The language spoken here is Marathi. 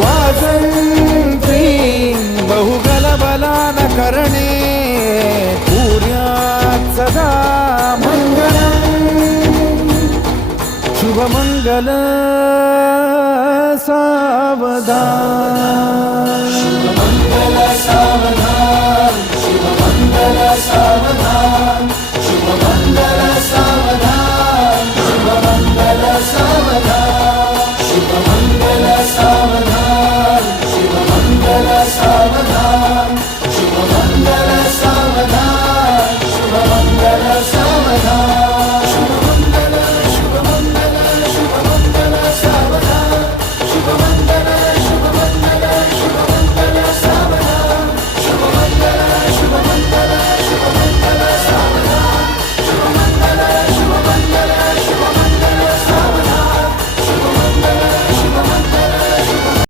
वाजंत्री बहुगलबलान करणे सूर्यात सदा मंगलम् शुभमंगल सावधान शुभमंगल सावधान